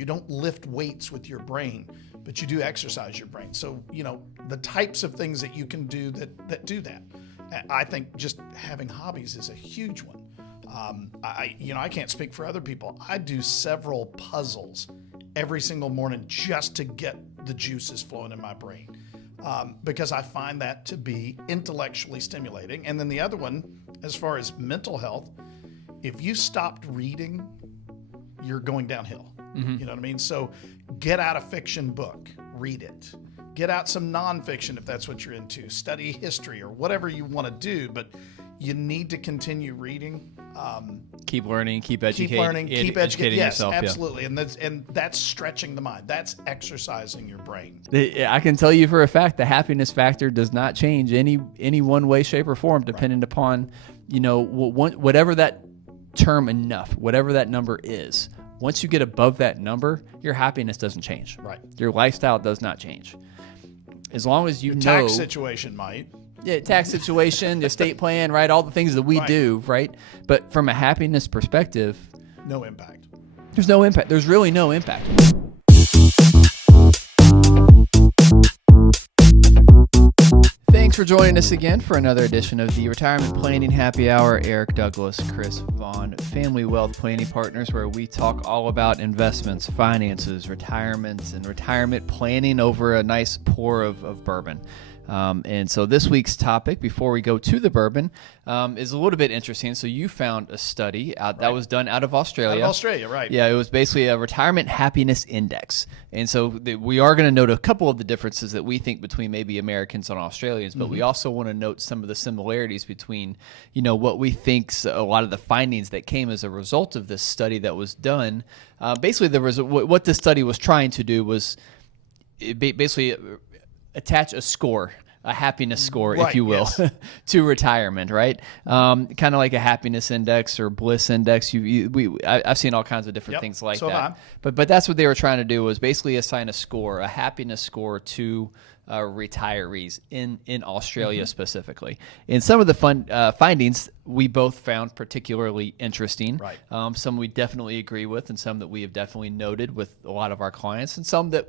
You don't lift weights with your brain, but you do exercise your brain. So, the types of things that you can do that do that. I think just having hobbies is a huge one. I can't speak for other people. I do several puzzles every single morning just to get the juices flowing in my brain, because I find that to be intellectually stimulating. And then the other one, as far as mental health, if you stopped reading, you're going downhill. Mm-hmm. You know what I mean? So get out a fiction book, read it. Get out some nonfiction if that's what you're into. Study history or whatever you want to do, but you need to continue reading. Keep learning, keep educating. Keep learning, keep educating yourself. Yes, absolutely. Yeah. And that's stretching the mind. That's exercising your brain. I can tell you for a fact the happiness factor does not change any one way, shape, or form, depending upon, whatever that term enough, whatever that number is. Once you get above that number, your happiness doesn't change. Right. Your lifestyle does not change. As long as you your know. Tax situation might. Yeah, tax situation, the estate plan, right? All the things that we do, right? But from a happiness perspective, no impact. There's no impact. There's really no impact. Thanks for joining us again for another edition of the Retirement Planning Happy Hour. Eric Douglas, Chris Vaughn, Family Wealth Planning Partners, where we talk all about investments, finances, retirements, and retirement planning over a nice pour of bourbon. And so this week's topic, before we go to the bourbon, is a little bit interesting. So you found a study that was done out of Australia. Out of Australia, right. Yeah, it was basically a retirement happiness index. And so we are going to note a couple of the differences that we think between maybe Americans and Australians, but we also want to note some of the similarities between, what we think a lot of the findings that came as a result of this study that was done. Basically, what this study was trying to do was basically attach a score, a happiness score, if you will, yes. to retirement, right? Kind of like a happiness index or bliss index. I've seen all kinds of different things like that. But that's what they were trying to do, was basically assign a score, a happiness score to retirees in Australia specifically. And some of the findings we both found particularly interesting. Right. Some we definitely agree with, and some that we have definitely noted with a lot of our clients, and some that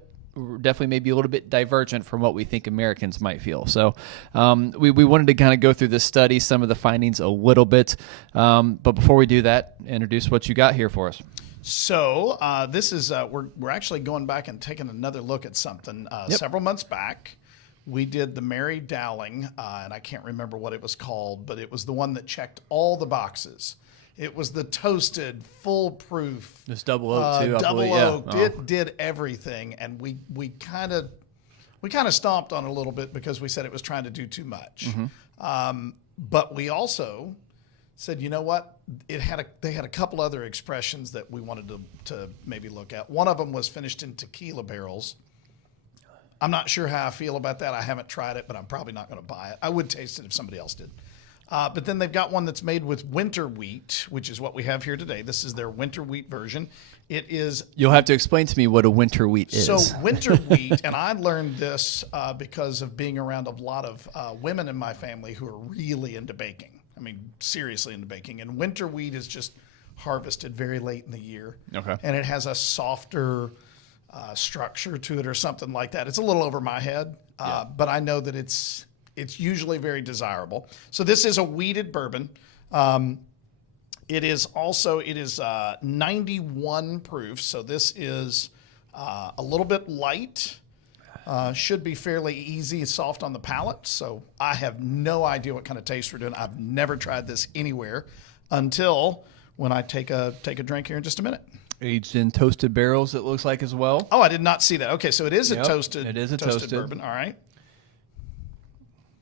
definitely maybe a little bit divergent from what we think Americans might feel. So we wanted to kind of go through this study, some of the findings a little bit. But before we do that, introduce what you got here for us. So this is we're actually going back and taking another look at something. Several months back, we did the Mary Dowling, and I can't remember what it was called, but it was the one that checked all the boxes. It was the toasted, foolproof. This double oak too. Double oak did everything, and we kind of stomped on it a little bit because we said it was trying to do too much. Mm-hmm. But we also said, you know what? They had a couple other expressions that we wanted to maybe look at. One of them was finished in tequila barrels. I'm not sure how I feel about that. I haven't tried it, but I'm probably not going to buy it. I would taste it if somebody else did. But then they've got one that's made with winter wheat, which is what we have here today. This is their winter wheat version. It is. You'll have to explain to me what a winter wheat is. So winter wheat, and I learned this because of being around a lot of women in my family who are really into baking. I mean, seriously into baking. And winter wheat is just harvested very late in the year. Okay. And it has a softer structure to it or something like that. It's a little over my head, but I know that it's usually very desirable. So this is a wheated bourbon. It is 91 proof. So this is a little bit light. Should be fairly easy, soft on the palate. So I have no idea what kind of taste we're doing. I've never tried this anywhere until when I take a drink here in just a minute. Aged in toasted barrels, it looks like as well. Oh, I did not see that. Okay, so it is a toasted. It is a toasted bourbon. All right.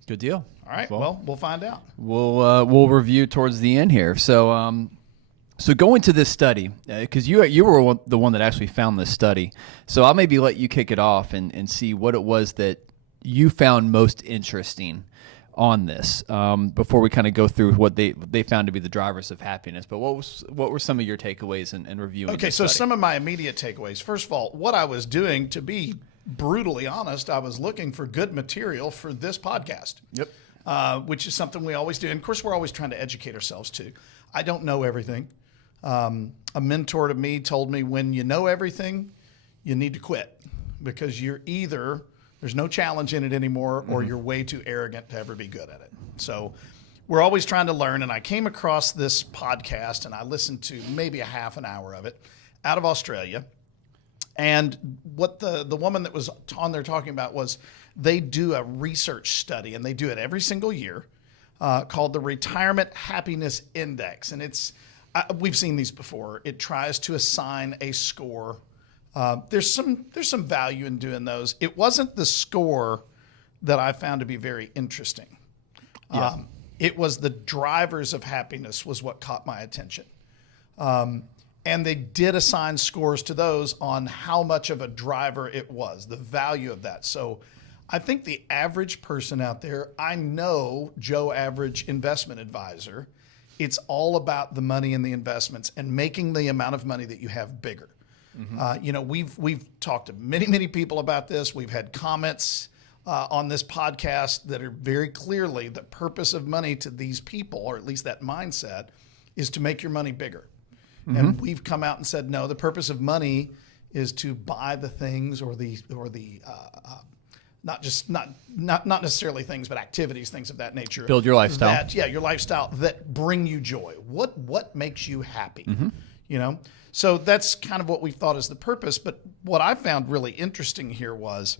Good deal. All right. Well, we'll find out. We'll review towards the end here. So going to this study, because you were the one that actually found this study. So I'll maybe let you kick it off and see what it was that you found most interesting on this before we kind of go through what they found to be the drivers of happiness. But what were some of your takeaways in reviewing? Okay, so some of my immediate takeaways. First of all, what I was doing, to be brutally honest, I was looking for good material for this podcast. Yep. Which is something we always do. And of course, we're always trying to educate ourselves too. I don't know everything. A mentor to me told me, when you know everything, you need to quit, because you're either, there's no challenge in it anymore, or you're way too arrogant to ever be good at it. So we're always trying to learn. And I came across this podcast and I listened to maybe a half an hour of it out of Australia. And what the woman that was on there talking about was, they do a research study, and they do it every single year, called the Retirement Happiness Index. And it's, we've seen these before. It tries to assign a score. There's some value in doing those. It wasn't the score that I found to be very interesting. Yeah. It was the drivers of happiness was what caught my attention. And they did assign scores to those on how much of a driver it was, the value of that. So I think the average person out there, I know Joe Average Investment Advisor, it's all about the money and the investments and making the amount of money that you have bigger. We've talked to many people about this. We've had comments on this podcast that are very clearly the purpose of money to these people, or at least that mindset, is to make your money bigger. And we've come out and said, no, the purpose of money is to buy the things or the not necessarily things, but activities, things of that nature. Build your lifestyle. Your lifestyle that bring you joy. What makes you happy? So that's kind of what we thought is the purpose. But what I found really interesting here was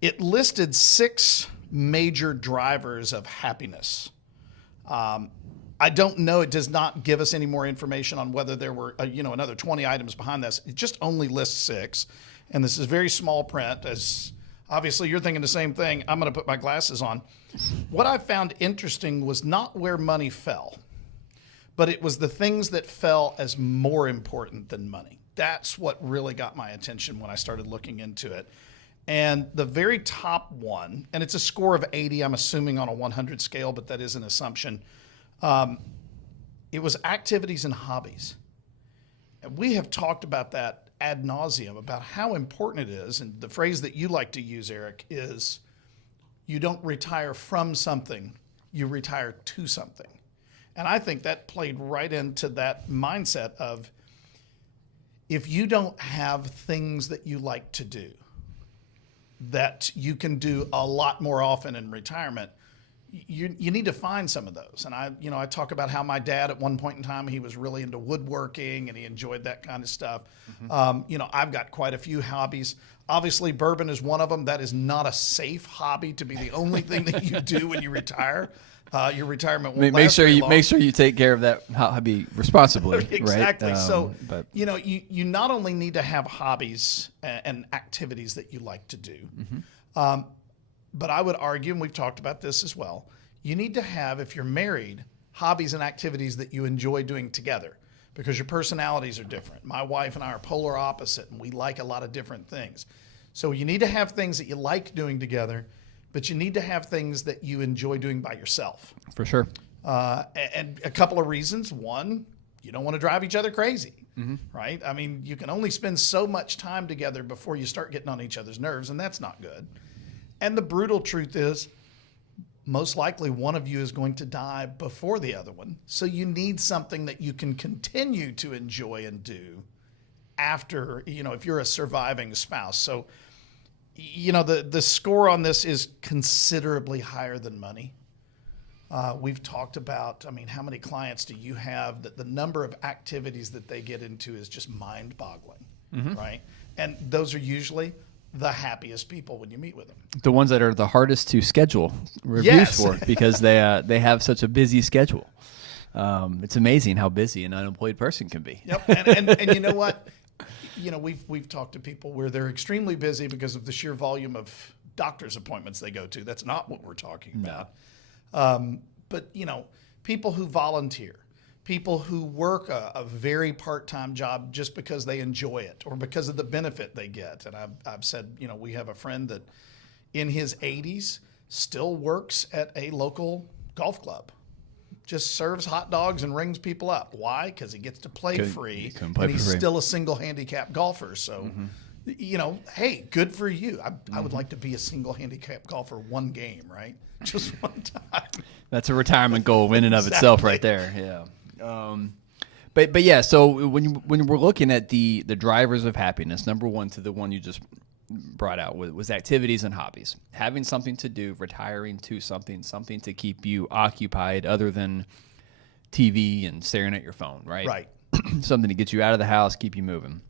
it listed 6 major drivers of happiness. I don't know. It does not give us any more information on whether there were, another 20 items behind this. It just only lists 6. And this is very small print. As obviously you're thinking the same thing. I'm going to put my glasses on. What I found interesting was not where money fell, but it was the things that fell as more important than money. That's what really got my attention when I started looking into it. And the very top one, and it's a score of 80, I'm assuming on a 100 scale, but that is an assumption. It was activities and hobbies. And we have talked about that ad nauseum, about how important it is. And the phrase that you like to use, Eric, is you don't retire from something, you retire to something. And I think that played right into that mindset of, if you don't have things that you like to do, that you can do a lot more often in retirement, you need to find some of those. And I talk about how my dad at one point in time, he was really into woodworking and he enjoyed that kind of stuff. I've got quite a few hobbies. Obviously, bourbon is one of them. That is not a safe hobby to be the only thing that you do when you retire. Your retirement won't last very long. Make sure you take care of that hobby responsibly. Exactly. Right? You not only need to have hobbies and activities that you like to do, but I would argue, and we've talked about this as well, you need to have, if you're married, hobbies and activities that you enjoy doing together, because your personalities are different. My wife and I are polar opposite, and we like a lot of different things. So you need to have things that you like doing together, but you need to have things that you enjoy doing by yourself. For sure. And a couple of reasons. One, you don't want to drive each other crazy, right? I mean, you can only spend so much time together before you start getting on each other's nerves, and that's not good. And the brutal truth is, most likely one of you is going to die before the other one. So you need something that you can continue to enjoy and do after, if you're a surviving spouse. So, the score on this is considerably higher than money. We've talked about, how many clients do you have that the number of activities that they get into is just mind-boggling, right? And those are usually the happiest people when you meet with them. The ones that are the hardest to schedule reviews for, because they have such a busy schedule. It's amazing how busy an unemployed person can be. Yep, and you know what? We've talked to people where they're extremely busy because of the sheer volume of doctor's appointments they go to. That's not what we're talking about. But people who volunteer, people who work a very part-time job just because they enjoy it or because of the benefit they get. And I've said, we have a friend that in his 80s still works at a local golf club, just serves hot dogs and rings people up. Why? Because he gets to play free, and he's still a single handicap golfer. So, hey, good for you. I would like to be a single handicap golfer one game, right? Just one time. That's a retirement goal in and of itself right there. Yeah. But yeah, so when we're looking at the drivers of happiness, number one to the one you just brought out was activities and hobbies. Having something to do, retiring to something to keep you occupied other than TV and staring at your phone, right? Right. Something to get you out of the house, keep you moving.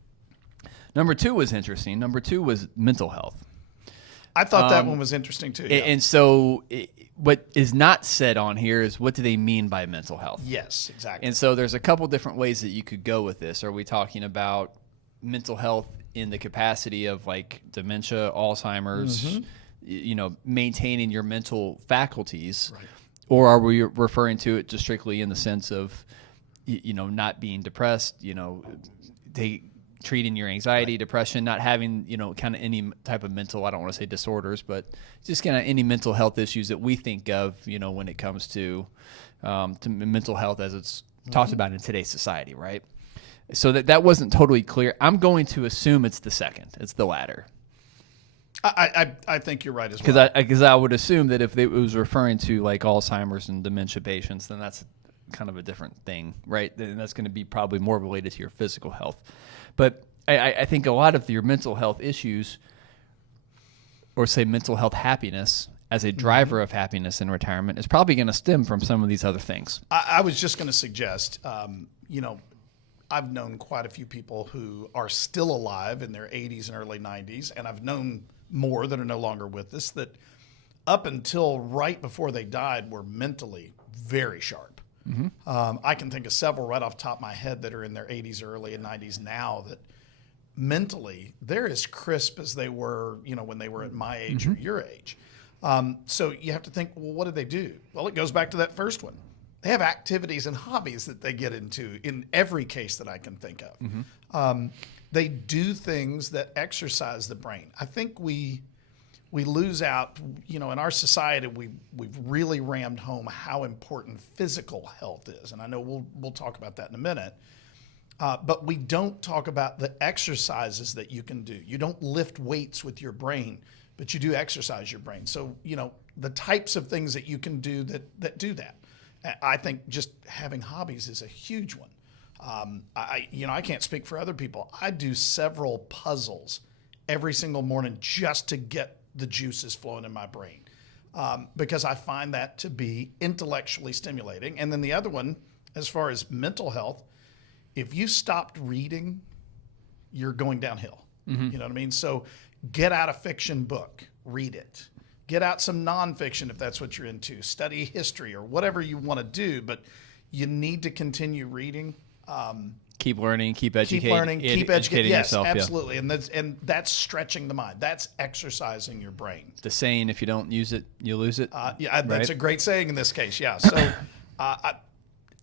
Number two was interesting. Number two was mental health. I thought that one was interesting too. Yeah. And so what is not said on here is what do they mean by mental health? Yes, exactly. And so there's a couple different ways that you could go with this. Are we talking about mental health in the capacity of like dementia, Alzheimer's, maintaining your mental faculties? Right. Or are we referring to it just strictly in the sense of, not being depressed, treating your anxiety, depression, not having, kind of any type of mental, I don't want to say disorders, but just kind of any mental health issues that we think of, when it comes to mental health as it's talked about in today's society, right? So that wasn't totally clear. I'm going to assume it's the second. It's the latter. I think you're right as well. Because I would assume that if it was referring to like Alzheimer's and dementia patients, then that's kind of a different thing, right? Then that's going to be probably more related to your physical health. But I think a lot of your mental health issues, or say mental health happiness as a driver of happiness in retirement, is probably going to stem from some of these other things. I was just going to suggest, I've known quite a few people who are still alive in their 80s and early 90s, and I've known more that are no longer with us that up until right before they died were mentally very sharp. I can think of several right off the top of my head that are in their 80s or early 90s now that mentally they're as crisp as they were, when they were at my age or your age. So you have to think, well, what did they do? Well, it goes back to that first one. They have activities and hobbies that they get into in every case that I can think of. They do things that exercise the brain. I think we lose out, in our society, we've really rammed home how important physical health is. And I know we'll talk about that in a minute. But we don't talk about the exercises that you can do. You don't lift weights with your brain, but you do exercise your brain. So, the types of things that you can do that do that. I think just having hobbies is a huge one. I can't speak for other people. I do several puzzles every single morning just to get the juices flowing in my brain because I find that to be intellectually stimulating. And then the other one, as far as mental health, if you stopped reading, you're going downhill. You know what I mean? So get out a fiction book, read it. Get out some nonfiction if that's what you're into. Study history or whatever you want to do, but you need to continue reading. Keep learning, keep educating. Keep learning, keep educating yourself. Yes, absolutely. Yeah. And that's stretching the mind. That's exercising your brain. The saying, if you don't use it, you lose it. Yeah, that's a great saying in this case. Yeah. So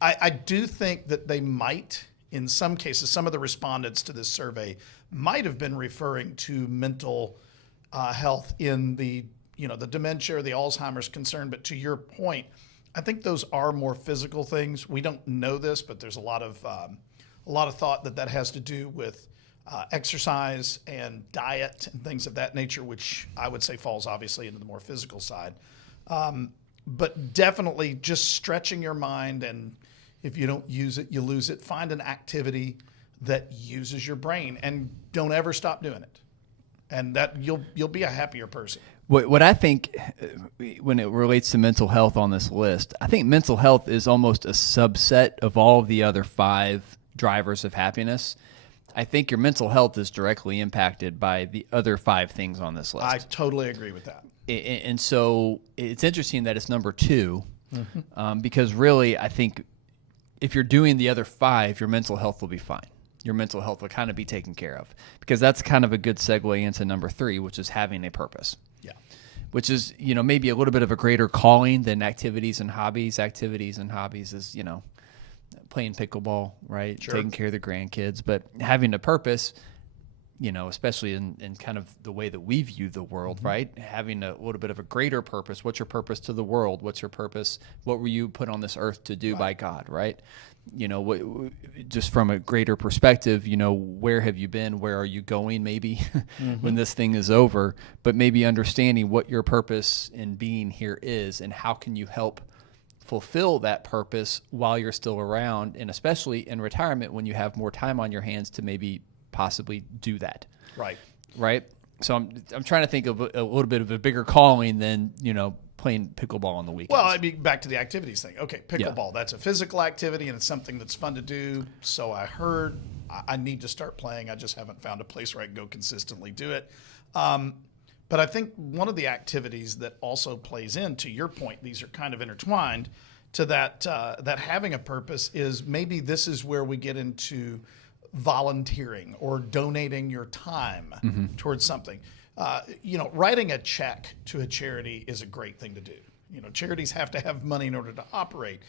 I do think that they might, in some cases, some of the respondents to this survey might have been referring to mental health in the dementia or the Alzheimer's concern. But to your point, I think those are more physical things. We don't know this, but there's a lot of thought that has to do with exercise and diet and things of that nature, which I would say falls obviously into the more physical side. But definitely just stretching your mind, and if you don't use it, you lose it. Find an activity that uses your brain and don't ever stop doing it. And that you'll be a happier person. What I think when it relates to mental health on this list, I think mental health is almost a subset of all of the other 5 drivers of happiness. I think your mental health is directly impacted by the other 5 things on this list. I totally agree with that. And so it's interesting that it's number 2 because really I think if you're doing the other 5, your mental health will be fine. Your mental health will kind of be taken care of because that's kind of a good segue into number 3, which is having a purpose. Yeah. Which is, maybe a little bit of a greater calling than activities and hobbies. Activities and hobbies is, playing pickleball, right? Sure. Taking care of the grandkids. But having a purpose, especially in kind of the way that we view the world, right? Having a little bit of a greater purpose. What's your purpose to the world? What's your purpose? What were you put on this earth to do by God, right? Just from a greater perspective, where have you been? Where are you going maybe when this thing is over? But maybe understanding what your purpose in being here is and how can you help fulfill that purpose while you're still around, and especially in retirement when you have more time on your hands to maybe possibly do that. Right. So I'm trying to think of a little bit of a bigger calling than, playing pickleball on the weekends. Well, I mean, back to the activities thing. Okay, pickleball, that's a physical activity and it's something that's fun to do. So I heard I need to start playing. I just haven't found a place where I can go consistently do it. But I think one of the activities that also plays into your point, these are kind of intertwined, to that having a purpose is maybe this is where we get into volunteering or donating your time towards something. Writing a check to a charity is a great thing to do. Charities have to have money in order to operate.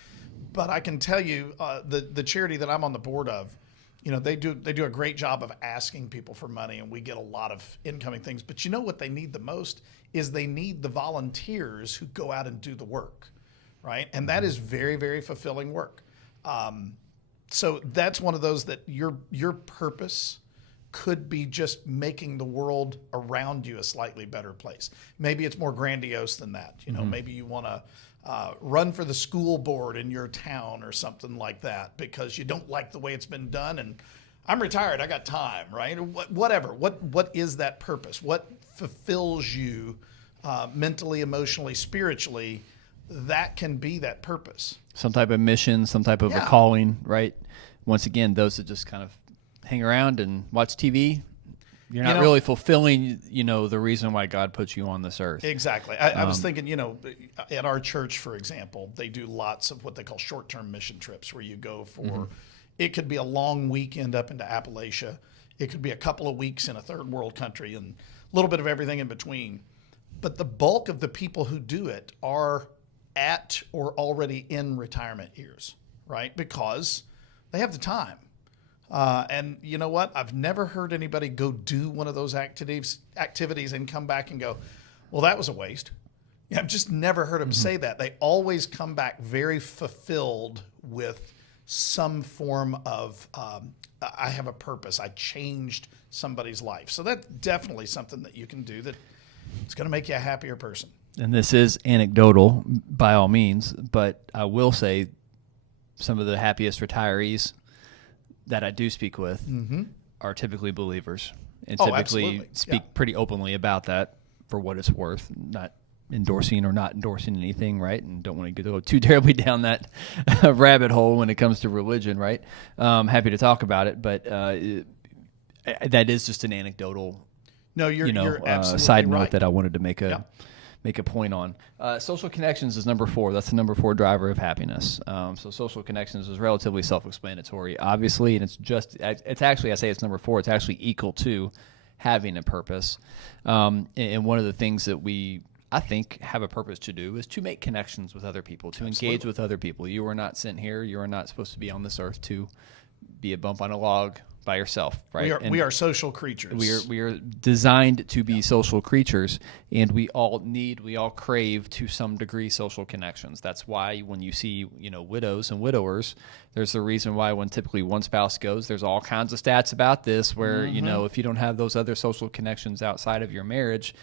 But I can tell you, the charity that I'm on the board of, they do a great job of asking people for money, and we get a lot of incoming things. But what they need the most is they need the volunteers who go out and do the work, right? And that is very, very fulfilling work. So that's one of those that your purpose could be just making the world around you a slightly better place. Maybe it's more grandiose than that. Maybe you want to run for the school board in your town or something like that because you don't like the way it's been done. And I'm retired, I got time, right? Or whatever. What is that purpose? What fulfills you mentally, emotionally, spiritually? That can be that purpose. Some type of mission, some type of a calling, right? Once again, those that just kind of hang around and watch TV, you're not really fulfilling, the reason why God put you on this earth. Exactly. I was thinking, at our church, for example, they do lots of what they call short-term mission trips where you go for, it could be a long weekend up into Appalachia. It could be a couple of weeks in a third world country and a little bit of everything in between. But the bulk of the people who do it are at or already in retirement years, right? Because they have the time. And you know what? I've never heard anybody go do one of those activities and come back and go, well, that was a waste. I've just never heard them say that. They always come back very fulfilled with some form of, I have a purpose. I changed somebody's life. So that's definitely something that you can do that it's going to make you a happier person. And this is anecdotal by all means, but I will say some of the happiest retirees that I do speak with are typically believers and typically speak pretty openly about that for what it's worth, not endorsing or not endorsing anything, right? And don't want to go too terribly down that rabbit hole when it comes to religion, right? Happy to talk about it, but that is just an anecdotal you're absolutely side note right. that I wanted to make a point on. Social connections is number 4. That's the number 4 driver of happiness. So social connections is relatively self-explanatory, obviously, and it's actually, I say it's number 4, it's actually equal to having a purpose. And one of the things that I think have a purpose to do is to make connections with other people, to engage with other people. You are not sent here. You are not supposed to be on this earth to be a bump on a log by yourself, right? We are social creatures. We are designed to be social creatures, and we all crave to some degree social connections. That's why when you see widows and widowers, there's the reason why when typically one spouse goes, there's all kinds of stats about this where if you don't have those other social connections outside of your marriage,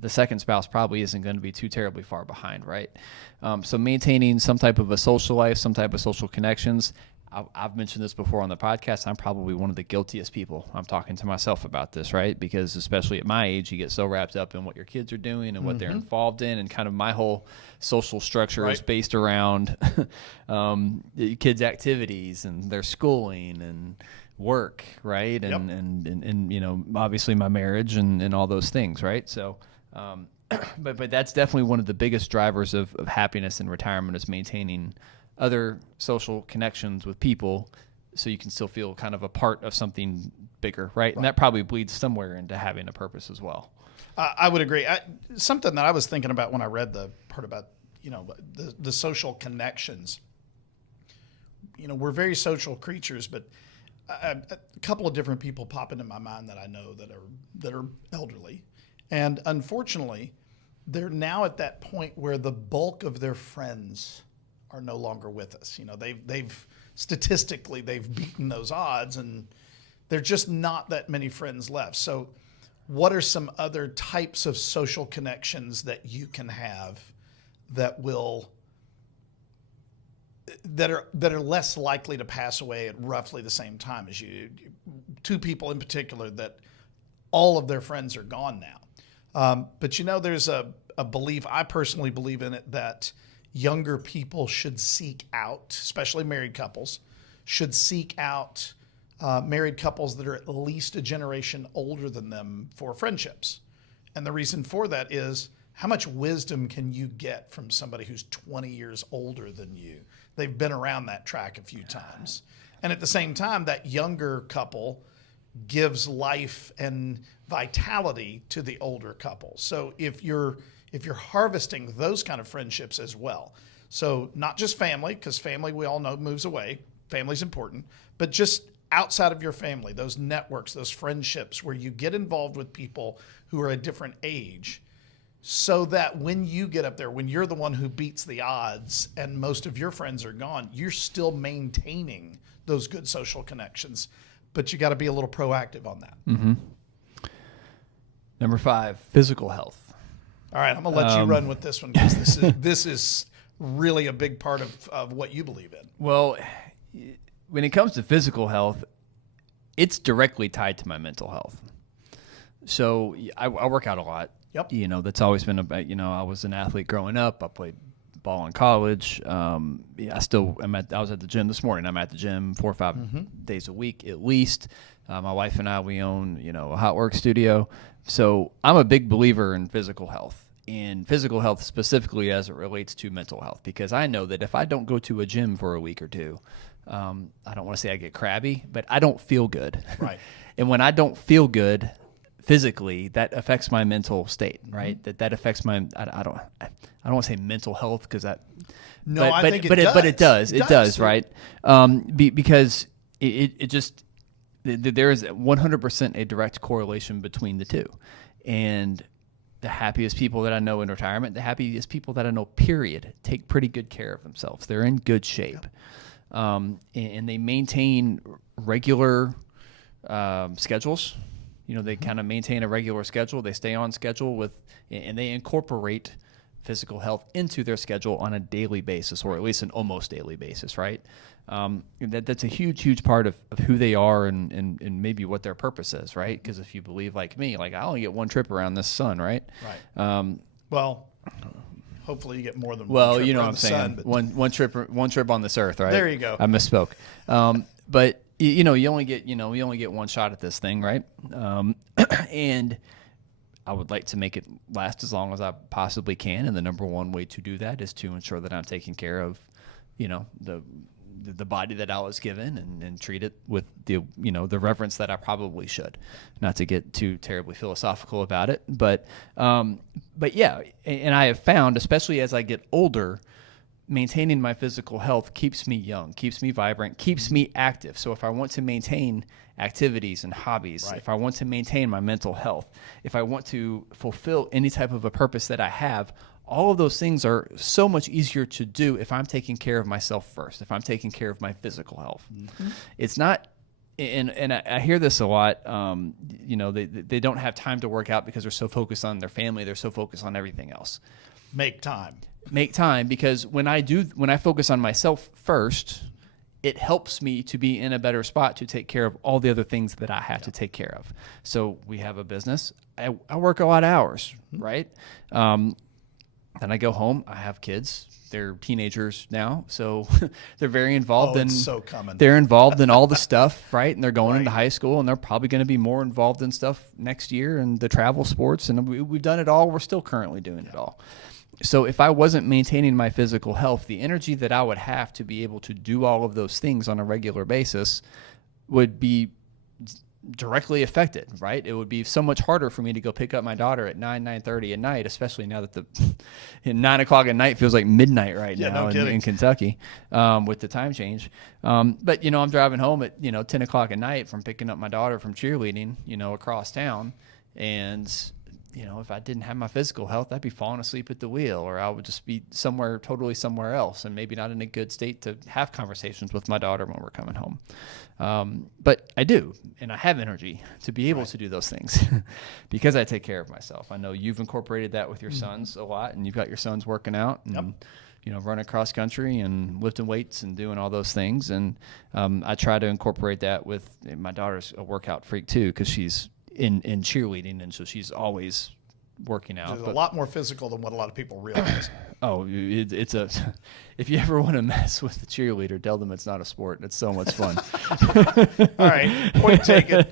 the second spouse probably isn't going to be too terribly far behind, right? So maintaining some type of a social life, some type of social connections. I've mentioned this before on the podcast. I'm probably one of the guiltiest people. I'm talking to myself about this, right? Because especially at my age, you get so wrapped up in what your kids are doing and what they're involved in, and kind of my whole social structure is based around kids' activities and their schooling and work, right? And obviously my marriage and all those things, right? So, but that's definitely one of the biggest drivers of happiness in retirement is maintaining other social connections with people so you can still feel kind of a part of something bigger, right? And that probably bleeds somewhere into having a purpose as well. I would agree. Something that I was thinking about when I read the part about, the social connections. We're very social creatures, but a couple of different people pop into my mind that I know that are elderly. And unfortunately, they're now at that point where the bulk of their friends are no longer with us. They've statistically beaten those odds, and there're just not that many friends left. So what are some other types of social connections that you can have that will that are less likely to pass away at roughly the same time as you. Two people in particular that all of their friends are gone now. But there's a belief, I personally believe in it, that younger people should seek out, especially married couples, should seek out married couples that are at least a generation older than them for friendships. And the reason for that is, how much wisdom can you get from somebody who's 20 years older than you? They've been around that track a few times. And at the same time, that younger couple gives life and vitality to the older couple. So if you're harvesting those kind of friendships as well, so not just family, because family, we all know, moves away. Family's important, but just outside of your family, those networks, those friendships where you get involved with people who are a different age, so that when you get up there, when you're the one who beats the odds and most of your friends are gone, you're still maintaining those good social connections. But you got to be a little proactive on that. Mm-hmm. Number 5, physical health. All right, I'm going to let you run with this one, because this is really a big part of what you believe in. Well, when it comes to physical health, it's directly tied to my mental health. So I work out a lot. Yep. That's always been about, I was an athlete growing up. I played ball in college. I was at the gym this morning. I'm at the gym 4 or 5 days a week at least. My wife and I, we own, a hot work studio. So I'm a big believer in physical health, and physical health specifically as it relates to mental health, because I know that if I don't go to a gym for a week or two, I don't want to say I get crabby, but I don't feel good. Right. And when I don't feel good physically, that affects my mental state, right? That affects my, I don't want to say mental health, because that, no, but, I but, think but it does. But it does. It does, yeah. right? Because it just, there is 100% a direct correlation between the two. And the happiest people that I know in retirement, the happiest people that I know, period, take pretty good care of themselves. They're in good shape. And they maintain regular schedules. They kind of maintain a regular schedule. They stay on schedule and they incorporate physical health into their schedule on a daily basis, or at least an almost daily basis, right? That's a huge, huge part of who they are and maybe what their purpose is, right? Because if you believe like me, like I only get one trip around this sun, right? Right. Well, hopefully you get more than one well, trip you know around what I'm the saying. sun, One trip on this earth, right? There you go. I misspoke. But you only get one shot at this thing, right? And I would like to make it last as long as I possibly can, and the number one way to do that is to ensure that I'm taking care of, the body that I was given, and treat it with the reverence that I probably should. Not to get too terribly philosophical about it, but yeah, and I have found, especially as I get older, maintaining my physical health keeps me young, keeps me vibrant, keeps me active. So if I want to maintain activities and hobbies, right. if I want to maintain my mental health, if I want to fulfill any type of a purpose that I have, all of those things are so much easier to do if I'm taking care of myself first, if I'm taking care of my physical health. Mm-hmm. It's not, and I hear this a lot, they don't have time to work out because they're so focused on their family, they're so focused on everything else. Make time, because when I focus on myself first, it helps me to be in a better spot to take care of all the other things that I have to take care of. So we have a business. I work a lot of hours, right? Then I go home. I have kids. They're teenagers now, so they're very involved they're involved in all the stuff, right? And they're going into high school, and they're probably going to be more involved in stuff next year, and the travel sports, and we've done it all. We're still currently doing it all. So if I wasn't maintaining my physical health, the energy that I would have to be able to do all of those things on a regular basis would be directly affected, right? It would be so much harder for me to go pick up my daughter at 9:30 at night, especially now that 9 o'clock at night feels like midnight right now in Kentucky with the time change. But, I'm driving home at, 10 o'clock at night from picking up my daughter from cheerleading, across town. And if I didn't have my physical health, I'd be falling asleep at the wheel, or I would just be totally somewhere else, and maybe not in a good state to have conversations with my daughter when we're coming home. But I do, and I have energy to be able to do those things because I take care of myself. I know you've incorporated that with your sons a lot, and you've got your sons working out. And, running cross country and lifting weights and doing all those things. And I try to incorporate that with my daughter's a workout freak too, because she's in cheerleading, and so she's always working out. It's a lot more physical than what a lot of people realize. Oh, it's a. If you ever want to mess with the cheerleader, tell them it's not a sport. It's so much fun. All right, point taken.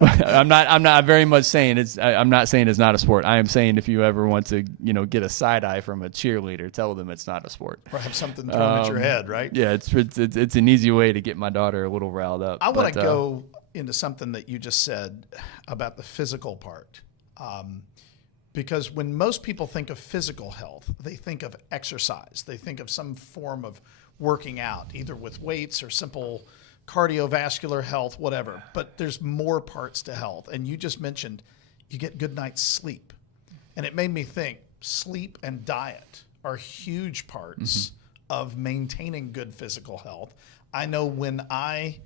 I'm not very much saying it's. I'm not saying it's not a sport. I am saying if you ever want to, get a side eye from a cheerleader, tell them it's not a sport. Or have something thrown at your head, right? Yeah, it's an easy way to get my daughter a little riled up. I want to go into something that you just said about the physical part. Because when most people think of physical health, they think of exercise. They think of some form of working out, either with weights or simple cardiovascular health, whatever. But there's more parts to health. And you just mentioned you get good night's sleep. And it made me think sleep and diet are huge parts of maintaining good physical health. I know when I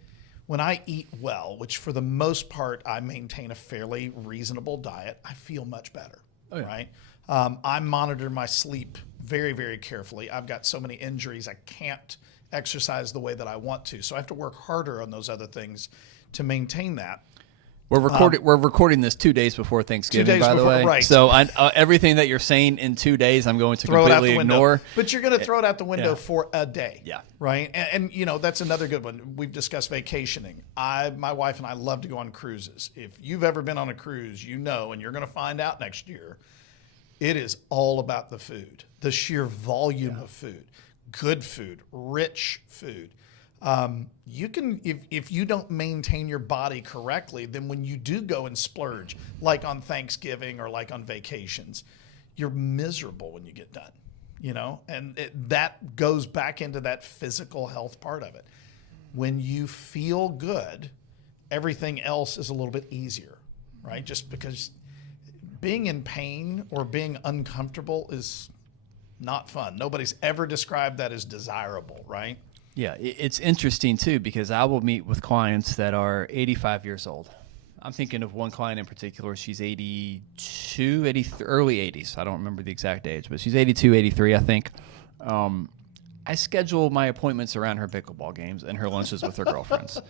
eat well, which for the most part I maintain a fairly reasonable diet, I feel much better. Oh, yeah. Right? I monitor my sleep very, very carefully. I've got so many injuries, I can't exercise the way that I want to. So I have to work harder on those other things to maintain that. We're recording this 2 days before Thanksgiving, by the way. Right. So everything that you're saying in 2 days, I'm going to completely ignore. But you're going to throw it out the window for a day. Yeah. Right. And that's another good one. We've discussed vacationing. My wife and I love to go on cruises. If you've ever been on a cruise, and you're going to find out next year, it is all about the food, the sheer volume of food, good food, rich food. You can, if you don't maintain your body correctly, then when you do go and splurge, like on Thanksgiving or like on vacations, you're miserable when you get done, and that goes back into that physical health part of it. When you feel good, everything else is a little bit easier, right? Just because being in pain or being uncomfortable is not fun. Nobody's ever described that as desirable, right? Yeah, it's interesting too, because I will meet with clients that are 85 years old. I'm thinking of one client in particular. She's 82, 83, early 80s. I don't remember the exact age, but she's 82, 83, I think. I schedule my appointments around her pickleball games and her lunches with her girlfriends.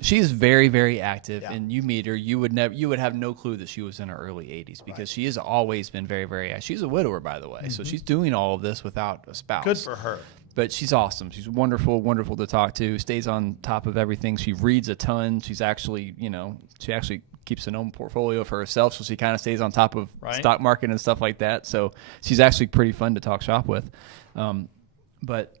She's very, very active, and you meet her, you would have no clue that she was in her early 80s, because she has always been very, very active. She's a widower, by the way, so she's doing all of this without a spouse. Good for her. But she's awesome. She's wonderful, wonderful to talk to. Stays on top of everything. She reads a ton. She's actually, she actually keeps an own portfolio for herself, so she kind of stays on top of stock market and stuff like that. So she's actually pretty fun to talk shop with. But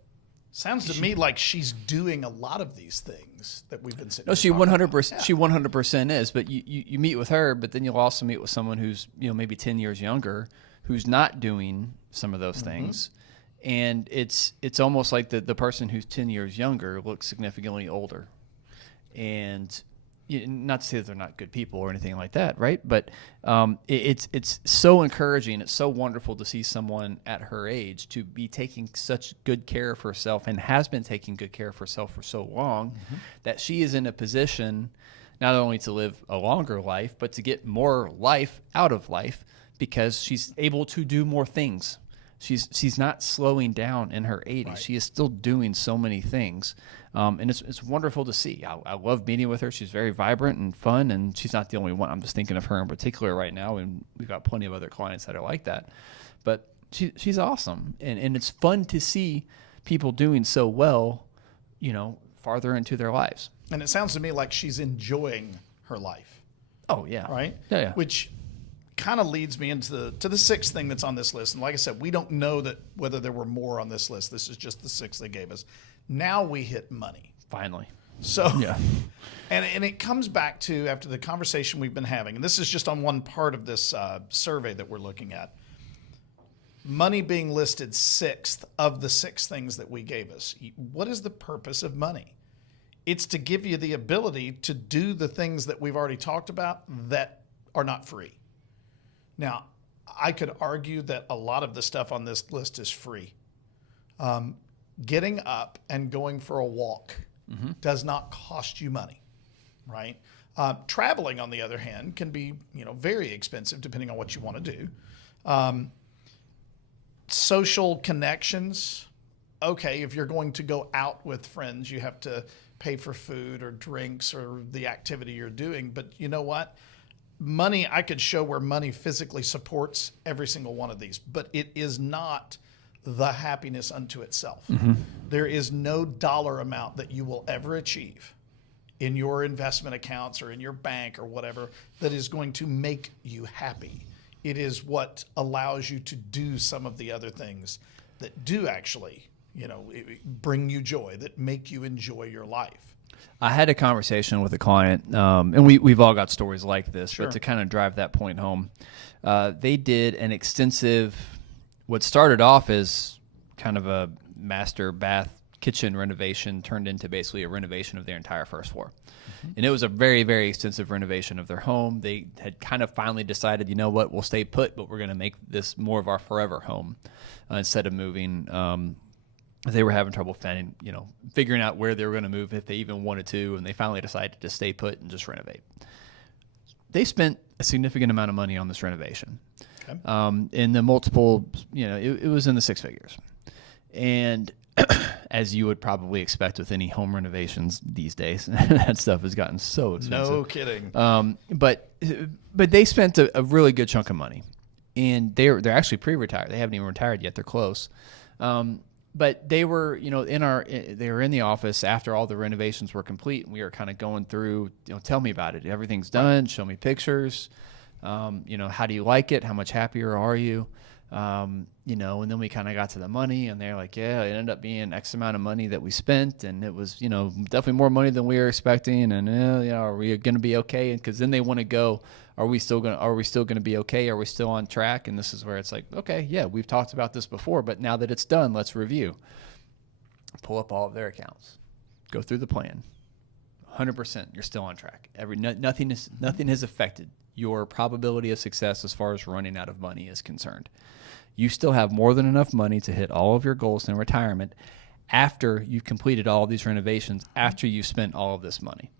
sounds to me like she's doing a lot of these things that we've been saying. No, she 100%. She 100% is. But you meet with her, but then you'll also meet with someone who's maybe 10 years younger, who's not doing some of those things. And it's almost like the person who's 10 years younger looks significantly older. And not to say that they're not good people or anything like that, right? But it's so encouraging. It's so wonderful to see someone at her age to be taking such good care of herself, and has been taking good care of herself for so long, that she is in a position not only to live a longer life, but to get more life out of life, because she's able to do more things. She's not slowing down in her 80s. Right. She is still doing so many things, and it's wonderful to see. I love meeting with her. She's very vibrant and fun, and she's not the only one. I'm just thinking of her in particular right now, and we've got plenty of other clients that are like that. But she's awesome, and it's fun to see people doing so well, farther into their lives. And it sounds to me like she's enjoying her life. Oh, yeah. Right? Yeah. Which kind of leads me into the sixth thing that's on this list. And like I said, we don't know that whether there were more on this list. This is just the sixth they gave us. Now we hit money. Finally. So, yeah. And it comes back to, after the conversation we've been having, and this is just on one part of this survey that we're looking at, money being listed sixth of the six things that we gave us. What is the purpose of money? It's to give you the ability to do the things that we've already talked about that are not free. Now, I could argue that a lot of the stuff on this list is free. Getting up and going for a walk does not cost you money, right? Traveling, on the other hand, can be, very expensive depending on what you want to do. social connections. Okay, if you're going to go out with friends, you have to pay for food or drinks or the activity you're doing. But you know what? Money, I could show where money physically supports every single one of these, but it is not the happiness unto itself. There is no dollar amount that you will ever achieve in your investment accounts or in your bank or whatever that is going to make you happy. It is what allows you to do some of the other things that do actually, bring you joy, that make you enjoy your life. I had a conversation with a client, and we've all got stories like this, Sure. but to kind of drive that point home, they did an extensive, what started off as kind of a master bath kitchen renovation turned into basically a renovation of their entire first floor. And it was a very, very extensive renovation of their home. They had kind of finally decided, you know what, we'll stay put, but we're going to make this more of our forever home instead of moving. They were having trouble figuring out where they were going to move if they even wanted to, and they finally decided to stay put and just renovate. They spent a significant amount of money on this renovation. Okay. In the multiple, it was in the six figures. And as you would probably expect with any home renovations these days, that stuff has gotten so expensive. No kidding. But they spent a really good chunk of money, and they're actually pre-retired. They haven't even retired yet. They're close. But they were, they were in the office after all the renovations were complete, and we were kind of going through, tell me about it. Everything's done. Show me pictures. How do you like it? How much happier are you? And then we kind of got to the money, and they're like, yeah, it ended up being X amount of money that we spent, and it was, definitely more money than we were expecting. And are we going to be okay? And because then they want to go, are we still going to be okay? Are we still on track? And this is where it's like, okay, yeah, we've talked about this before, but now that it's done, let's review. Pull up all of their accounts, go through the plan. 100%, you're still on track. Nothing has affected your probability of success as far as running out of money is concerned. You still have more than enough money to hit all of your goals in retirement after you've completed all of these renovations, after you've spent all of this money.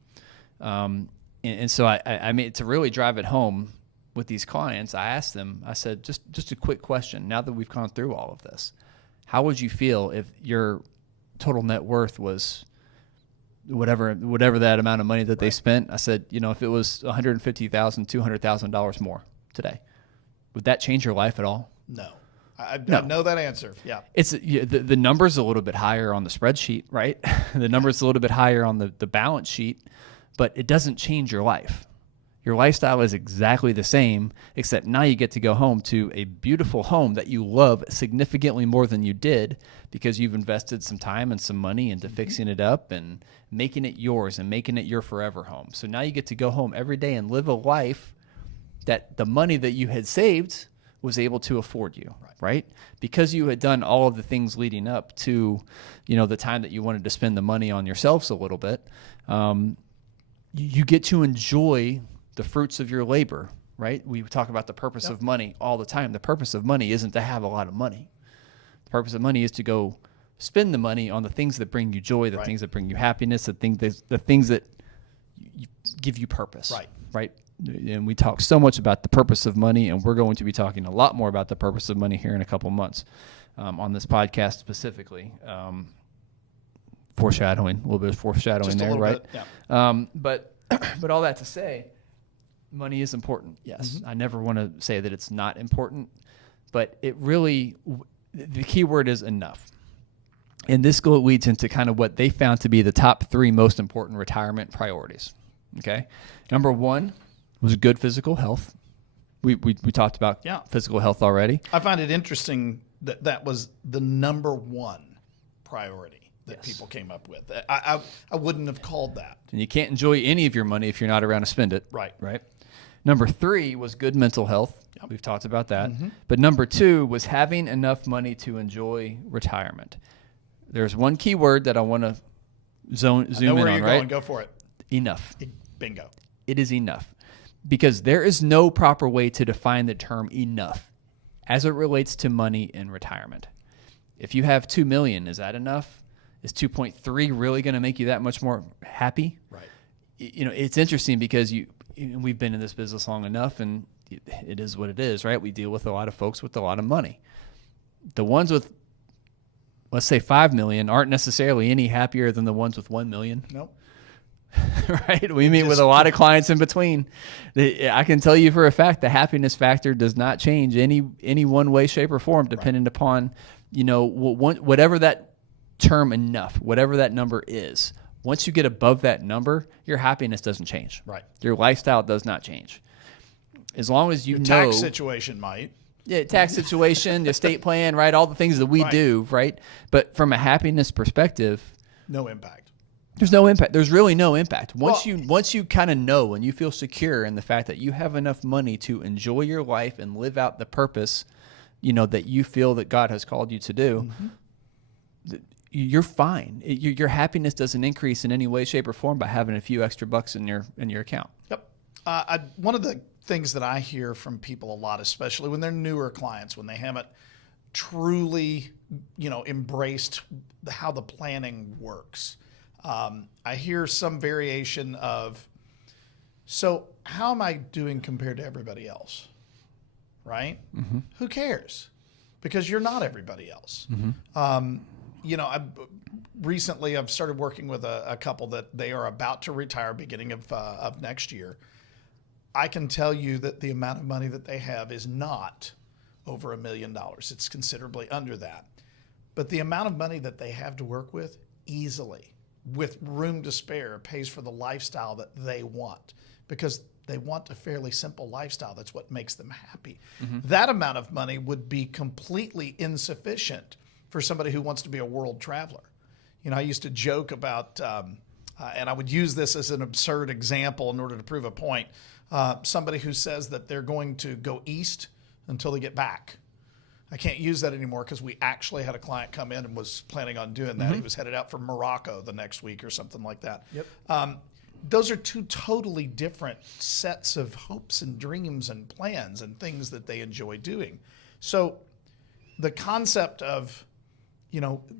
And so I mean, to really drive it home with these clients, I asked them, I said, just a quick question. Now that we've gone through all of this, how would you feel if your total net worth was whatever that amount of money that they spent? I said, if it was $150,000, $200,000 more today, would that change your life at all? No. I know that answer. Yeah. It's the number's a little bit higher on the spreadsheet, right? The number's a little bit higher on the balance sheet, but it doesn't change your life. Your lifestyle is exactly the same, except now you get to go home to a beautiful home that you love significantly more than you did because you've invested some time and some money into fixing it up and making it yours and making it your forever home. So now you get to go home every day and live a life that the money that you had saved was able to afford you, right? Because you had done all of the things leading up to, the time that you wanted to spend the money on yourselves a little bit. You get to enjoy the fruits of your labor, right? We talk about the purpose of money all the time. The purpose of money isn't to have a lot of money. The purpose of money is to go spend the money on the things that bring you joy, the things that bring you happiness, the things that give you purpose, right? And we talk so much about the purpose of money, and we're going to be talking a lot more about the purpose of money here in a couple months on this podcast specifically. Foreshadowing, a little bit of foreshadowing there, right? Bit, yeah. But all that to say, money is important. Yes. Mm-hmm. I never want to say that it's not important, but it really, the key word is enough. And this leads into kind of what they found to be the top 3 most important retirement priorities. Okay. Number 1 was good physical health. We talked about physical health already. I find it interesting that was the number 1 priority that people came up with. I wouldn't have called that. And you can't enjoy any of your money if you're not around to spend it. Right. Number 3 was good mental health. Yep. We've talked about that. Mm-hmm. But number 2 was having enough money to enjoy retirement. There's one key word that I want to zoom in on, right? I know where you're going. Go for it. Enough. Bingo. It is enough. Because there is no proper way to define the term enough as it relates to money in retirement. If you have $2 million, is that enough? Is 2.3 really going to make you that much more happy? Right. It's interesting because we've been in this business long enough, and it is what it is, right? We deal with a lot of folks with a lot of money. the ones with, let's say, 5 million aren't necessarily any happier than the ones with 1 million. Nope. Right? We meet with a lot of clients in between. I can tell you for a fact the happiness factor does not change any one way, shape, or form, depending upon, whatever that term enough, whatever that number is. Once you get above that number, your happiness doesn't change. Right. Your lifestyle does not change. As long as your tax situation might. Yeah, tax situation, the estate plan, right? All the things that we do, right? But from a happiness perspective, no impact. There's no impact. There's really no impact. Once you kind of know and you feel secure in the fact that you have enough money to enjoy your life and live out the purpose, that you feel that God has called you to do, you're fine. Your happiness doesn't increase in any way, shape, or form by having a few extra bucks in your account. Yep. One of the things that I hear from people a lot, especially when they're newer clients, when they haven't truly, embraced how the planning works. I hear some variation of, so how am I doing compared to everybody else? Right? Mm-hmm. Who cares? Because you're not everybody else. Mm-hmm. Recently I've started working with a couple that they are about to retire beginning of next year. I can tell you that the amount of money that they have is not over $1 million. It's considerably under that. But the amount of money that they have to work with easily, with room to spare, pays for the lifestyle that they want, because they want a fairly simple lifestyle. That's what makes them happy. Mm-hmm. That amount of money would be completely insufficient for somebody who wants to be a world traveler. I used to joke about, and I would use this as an absurd example in order to prove a point, somebody who says that they're going to go east until they get back. I can't use that anymore because we actually had a client come in and was planning on doing that. Mm-hmm. He was headed out for Morocco the next week or something like that. Yep. Those are two totally different sets of hopes and dreams and plans and things that they enjoy doing. So the concept of,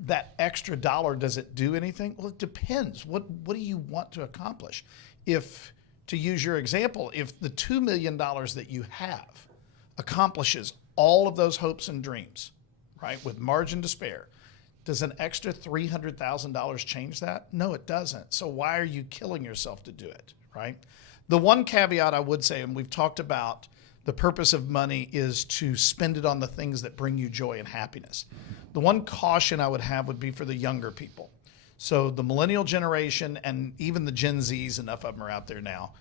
that extra dollar, does it do anything? Well, it depends. What do you want to accomplish? If, to use your example, if the $2 million that you have accomplishes all of those hopes and dreams, right, with margin to spare, does an extra $300,000 change that? No, it doesn't. So why are you killing yourself to do it, right? The one caveat I would say, and we've talked about, the purpose of money is to spend it on the things that bring you joy and happiness. The one caution I would have would be for the younger people. So the millennial generation and even the Gen Zs, enough of them are out there now,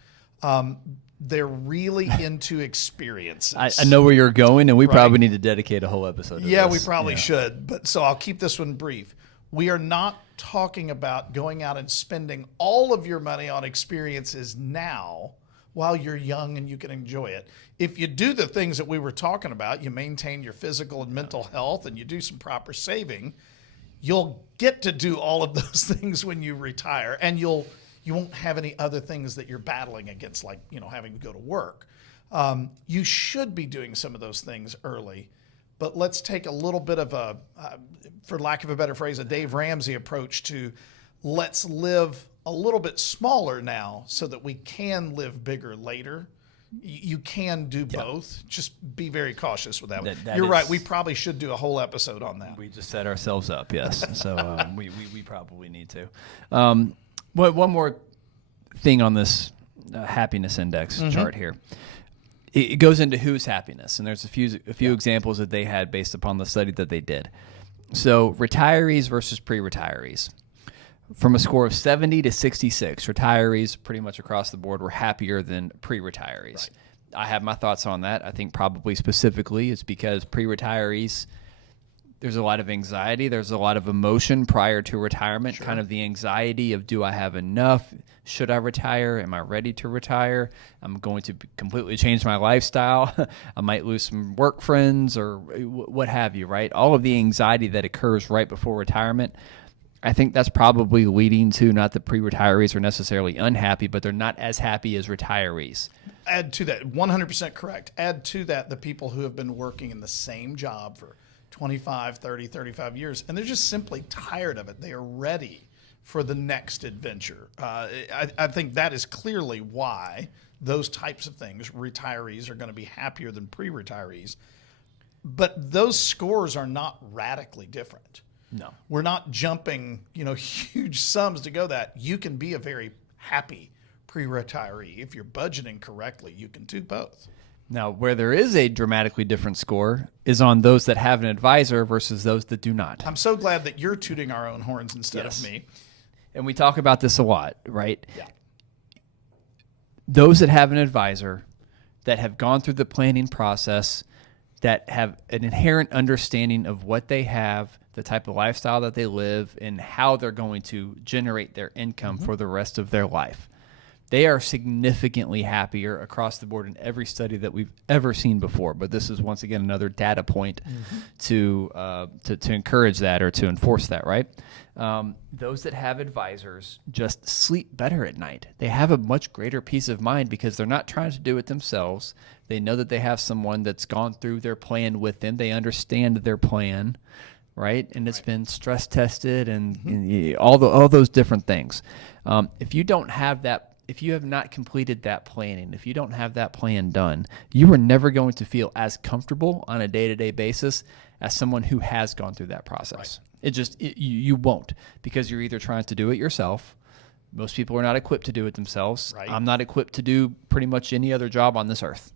they're really into experiences. I know where you're going, and we probably need to dedicate a whole episode to this. We probably should. But so I'll keep this one brief. We are not talking about going out and spending all of your money on experiences now while you're young and you can enjoy it. If you do the things that we were talking about, you maintain your physical and mental health and you do some proper saving, you'll get to do all of those things when you retire, and you won't have any other things that you're battling against, like, having to go to work. You should be doing some of those things early, but let's take a little bit of a, for lack of a better phrase, a Dave Ramsey approach to let's live a little bit smaller now so that we can live bigger later. You can do both. Just be very cautious with that. You're right. We probably should do a whole episode on that. We just set ourselves up, yes. So we probably need to. One more thing on this happiness index chart here. It goes into whose happiness, and there's a few examples that they had based upon the study that they did. So retirees versus pre-retirees. From a score of 70 to 66, retirees pretty much across the board were happier than pre-retirees. Right. I have my thoughts on that. I think probably specifically it's because pre-retirees, there's a lot of anxiety. There's a lot of emotion prior to retirement, kind of the anxiety of, do I have enough? Should I retire? Am I ready to retire? I'm going to completely change my lifestyle. I might lose some work friends or what have you, right? All of the anxiety that occurs right before retirement, I think that's probably leading to, not that pre-retirees are necessarily unhappy, but they're not as happy as retirees. Add to that, 100% correct. Add to that the people who have been working in the same job for 25, 30, 35 years, and they're just simply tired of it. They are ready for the next adventure. I think that is clearly why those types of things, retirees are going to be happier than pre-retirees. But those scores are not radically different. No. We're not jumping, huge sums to go that. You can be a very happy pre-retiree. If you're budgeting correctly, you can do both. Now, where there is a dramatically different score is on those that have an advisor versus those that do not. I'm so glad that you're tooting our own horns instead of me. And we talk about this a lot, right? Yeah. Those that have an advisor, that have gone through the planning process, that have an inherent understanding of what they have, the type of lifestyle that they live, and how they're going to generate their income for the rest of their life. They are significantly happier across the board in every study that we've ever seen before. But this is, once again, another data point to encourage that or to enforce that, right? Those that have advisors just sleep better at night. They have a much greater peace of mind because they're not trying to do it themselves. They know that they have someone that's gone through their plan with them. They understand their plan, right? And it's been stress tested and all those different things. If you don't have that, if you have not completed that planning, if you don't have that plan done, you are never going to feel as comfortable on a day-to-day basis as someone who has gone through that process. Right. You won't, because you're either trying to do it yourself. Most people are not equipped to do it themselves. Right. I'm not equipped to do pretty much any other job on this earth,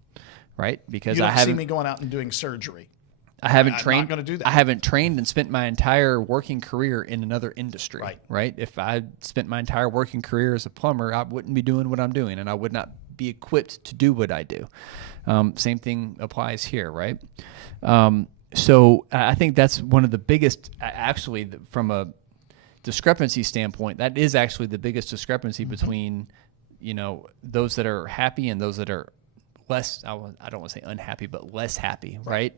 right? Because you don't see me going out and doing surgery. I haven't trained. I'm not going to do that. I haven't trained and spent my entire working career in another industry. Right. If I spent my entire working career as a plumber, I wouldn't be doing what I'm doing, and I would not be equipped to do what I do. Same thing applies here, right? So I think that's one of the biggest, actually, from a discrepancy standpoint, that is actually the biggest discrepancy between, those that are happy and those that are less, I don't want to say unhappy, but less happy, right?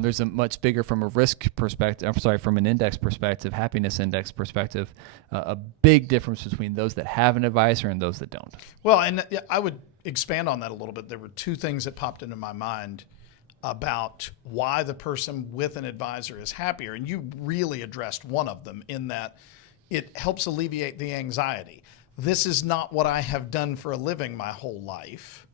There's a much bigger, from a risk perspective, from an index perspective, happiness index perspective, a big difference between those that have an advisor and those that don't. Well, and I would expand on that a little bit. There were two things that popped into my mind about why the person with an advisor is happier. And you really addressed one of them in that it helps alleviate the anxiety. This is not what I have done for a living my whole life,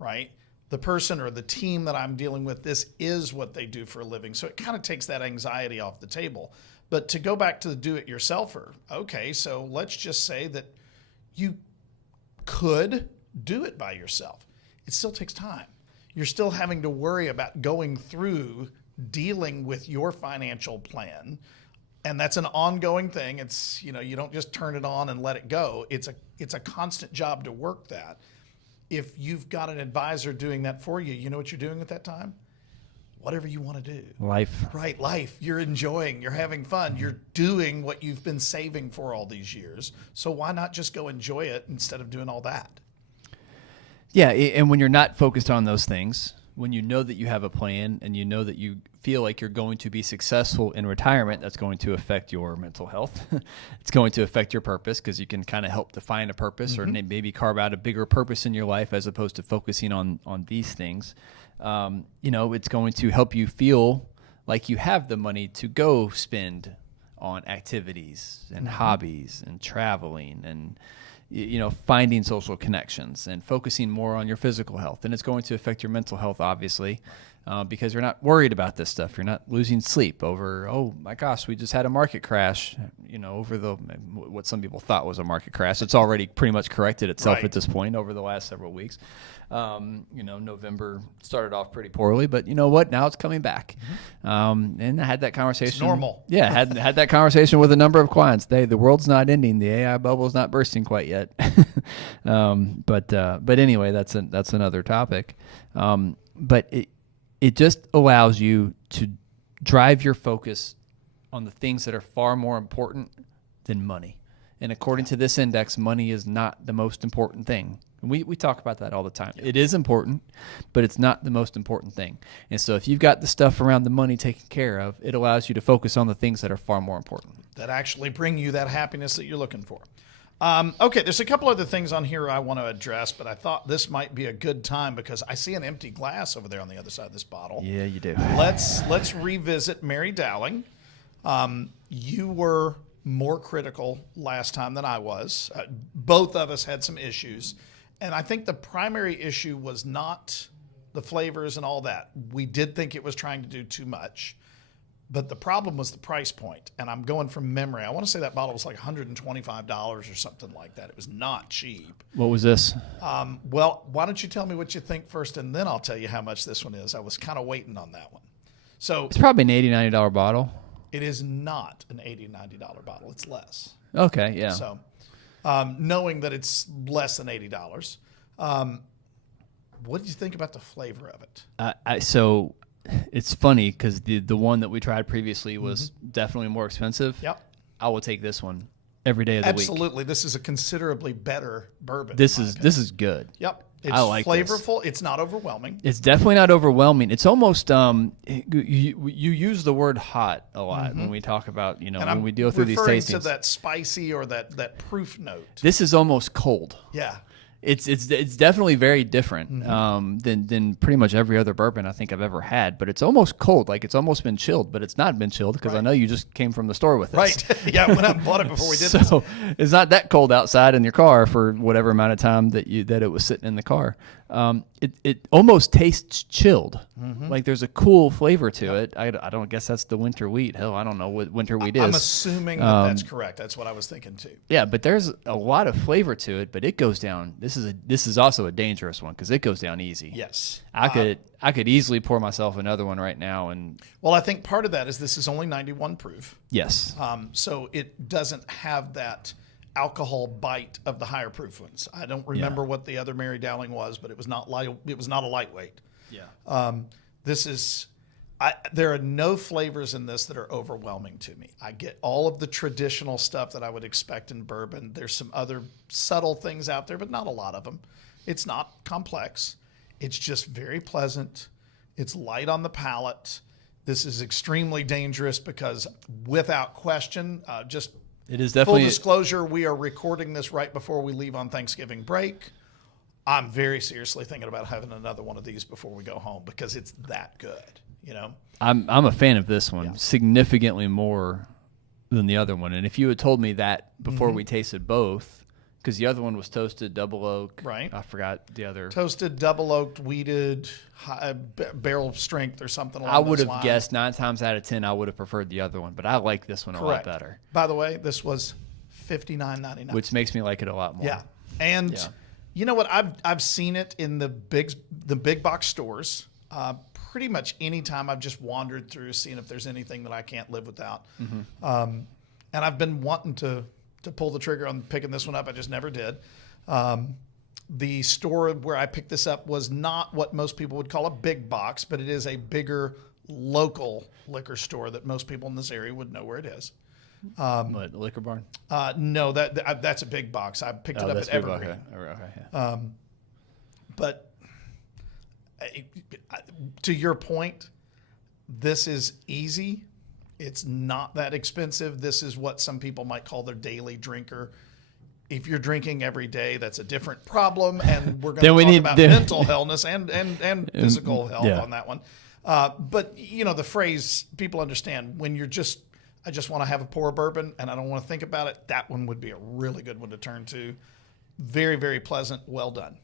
right? The person or the team that I'm dealing with, this is what they do for a living. So it kind of takes that anxiety off the table. But to go back to the do-it-yourselfer, okay, so let's just say that you could do it by yourself. It still takes time. You're still having to worry about going through dealing with your financial plan. And that's an ongoing thing. It's, you don't just turn it on and let it go. It's a constant job to work that. If you've got an advisor doing that for you, you know what you're doing at that time? Whatever you want to do. Life. Right, life. You're enjoying, you're having fun, you're doing what you've been saving for all these years. So why not just go enjoy it instead of doing all that? Yeah, and when you're not focused on those things, when you know that you have a plan and you know that you feel like you're going to be successful in retirement, that's going to affect your mental health. It's going to affect your purpose, because you can kind of help define a purpose or maybe carve out a bigger purpose in your life as opposed to focusing on these things. It's going to help you feel like you have the money to go spend on activities and hobbies and traveling and finding social connections and focusing more on your physical health. And it's going to affect your mental health, obviously, because you're not worried about this stuff. You're not losing sleep over, oh my gosh, we just had a market crash, over what some people thought was a market crash. It's already pretty much corrected itself at this point over the last several weeks. November started off pretty poorly, but you know what? Now it's coming back. And I had that conversation. It's normal. Yeah, had that conversation with a number of clients. The world's not ending. The AI bubble's not bursting quite yet. But anyway, that's another topic. But it just allows you to drive your focus on the things that are far more important than money. And according to this index, money is not the most important thing. We talk about that all the time. It is important, but it's not the most important thing. And so if you've got the stuff around the money taken care of, it allows you to focus on the things that are far more important. That actually bring you that happiness that you're looking for. Okay, there's a couple other things on here I want to address, but I thought this might be a good time because I see an empty glass over there on the other side of this bottle. Yeah, you do. Let's revisit Mary Dowling. You were more critical last time than I was. Both of us had some issues. And I think the primary issue was not the flavors and all that. We did think it was trying to do too much. But the problem was the price point. And I'm going from memory. I want to say that bottle was like $125 or something like that. It was not cheap. What was this? Well, why don't you tell me what you think first, and then I'll tell you how much this one is. I was kind of waiting on that one. So It's probably an $80, $90 bottle. it is not an $80, $90 bottle. It's less. Okay, yeah. So knowing that it's less than $80, what did you think about the flavor of it? So it's funny because the one that we tried previously was definitely more expensive. Yep. I will take this one every day of the week. Absolutely. This is a considerably better bourbon. This is good. Yep. It's I like flavorful. It's not overwhelming. It's definitely not overwhelming. It's almost you use the word hot a lot when we talk about, And when I'm we deal through these referring tastings. to that spicy or that proof note. This is almost cold. Yeah. It's definitely very different than pretty much every other bourbon I think I've ever had. But it's almost cold, like it's almost been chilled, but it's not been chilled because I know you just came from the store with us. Right. Yeah, I went out and bought it before we did this. So it's not that cold outside in your car for whatever amount of time that it was sitting in the car. It almost tastes chilled. Like there's a cool flavor to it. I don't guess that's the winter wheat. Hell, I don't know what winter wheat is. I'm assuming that's correct. That's what I was thinking too. Yeah, but there's a lot of flavor to it, but it goes down. This is also a dangerous one because it goes down easy. Yes. I could easily pour myself another one right now and Well, I think part of that is this is only 91 proof. yes. So it doesn't have that alcohol bite of the higher proof ones. I don't remember what the other Mary Dowling was, but it was not light. It was not a lightweight. Yeah. This is. There are no flavors in this that are overwhelming to me. I get all of the traditional stuff that I would expect in bourbon. There's some other subtle things out there, but not a lot of them. It's not complex. It's just very pleasant. It's light on the palate. This is extremely dangerous because, without question, just It is full definitely disclosure, we are recording this right before we leave on Thanksgiving break. I'm very seriously thinking about having another one of these before we go home because it's that good. I'm a fan of this one significantly more than the other one. And if you had told me that before we tasted both, because the other one was toasted double oak. Right. I forgot the other. Toasted, double oaked, wheated, barrel strength or something along I would those have lines. guessed 9 times out of 10 I would have preferred the other one, but I like this one a lot better. By the way, this was $59.99. Which makes me like it a lot more. Yeah. And you know what? I've seen it in the big box stores. Pretty much any time I've just wandered through, seeing if there's anything that I can't live without. And I've been wanting to pull the trigger on picking this one up. I just never did. The store where I picked this up was not what most people would call a big box, but it is a bigger local liquor store that most people in this area would know where it is. What, the Liquor Barn? No, that's a big box. I picked it up at Evergreen. Okay. But to your point, this is easy. It's not that expensive. This is what some people might call their daily drinker. If you're drinking every day, that's a different problem, and we're going to talk about mental illness and physical health on that one. But the phrase people understand when you're I just want to have a pour of bourbon and I don't want to think about it. That one would be a really good one to turn to. Very, very pleasant. Well done.